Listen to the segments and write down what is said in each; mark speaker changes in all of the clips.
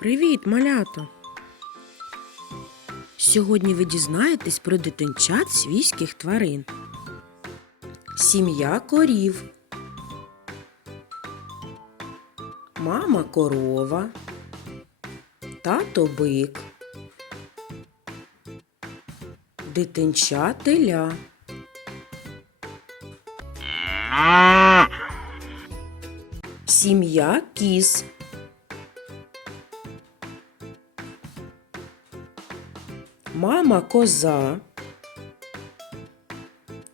Speaker 1: Привіт, малято! Сьогодні ви дізнаєтесь про дитинчат свійських тварин. Сім'я корів. Мама корова. Тато бик. Дитинча теля. Сім'я кіз. Мама коза.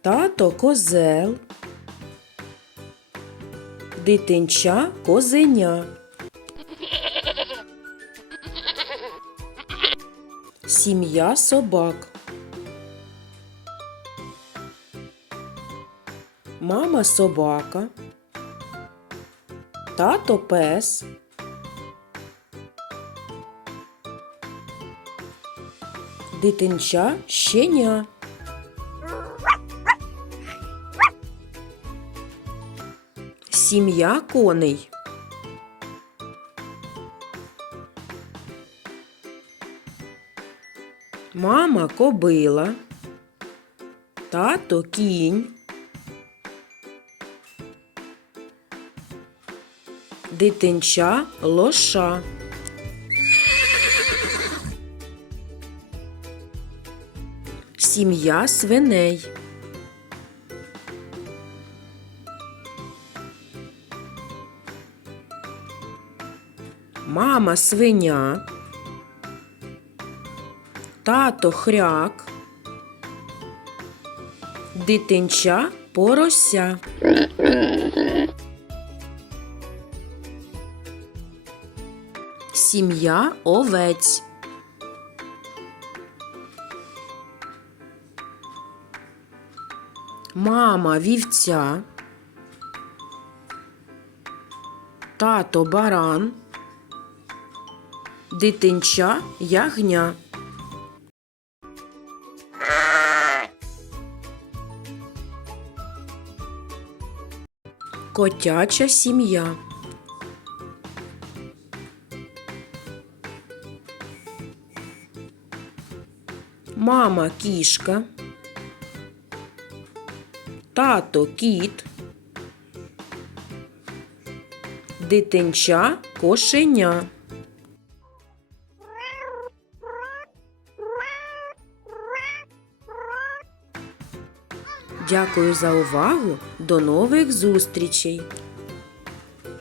Speaker 1: Тато козел. Дитинча козеня. Сім'я собак. Мама собака. Тато пес. Дитинча щеня. Сім'я коней. Мама кобила. Тато кінь. Дитинча лоша. Сім'я свиней. Мама свиня. Тато хряк. Дитинча порося. Сім'я овець. Мама вівця. Тато баран. Дитинча ягня. Котяча сім'я. Мама кішка. Тато кіт. Дитинча кошеня. Дякую за увагу. До нових зустрічей!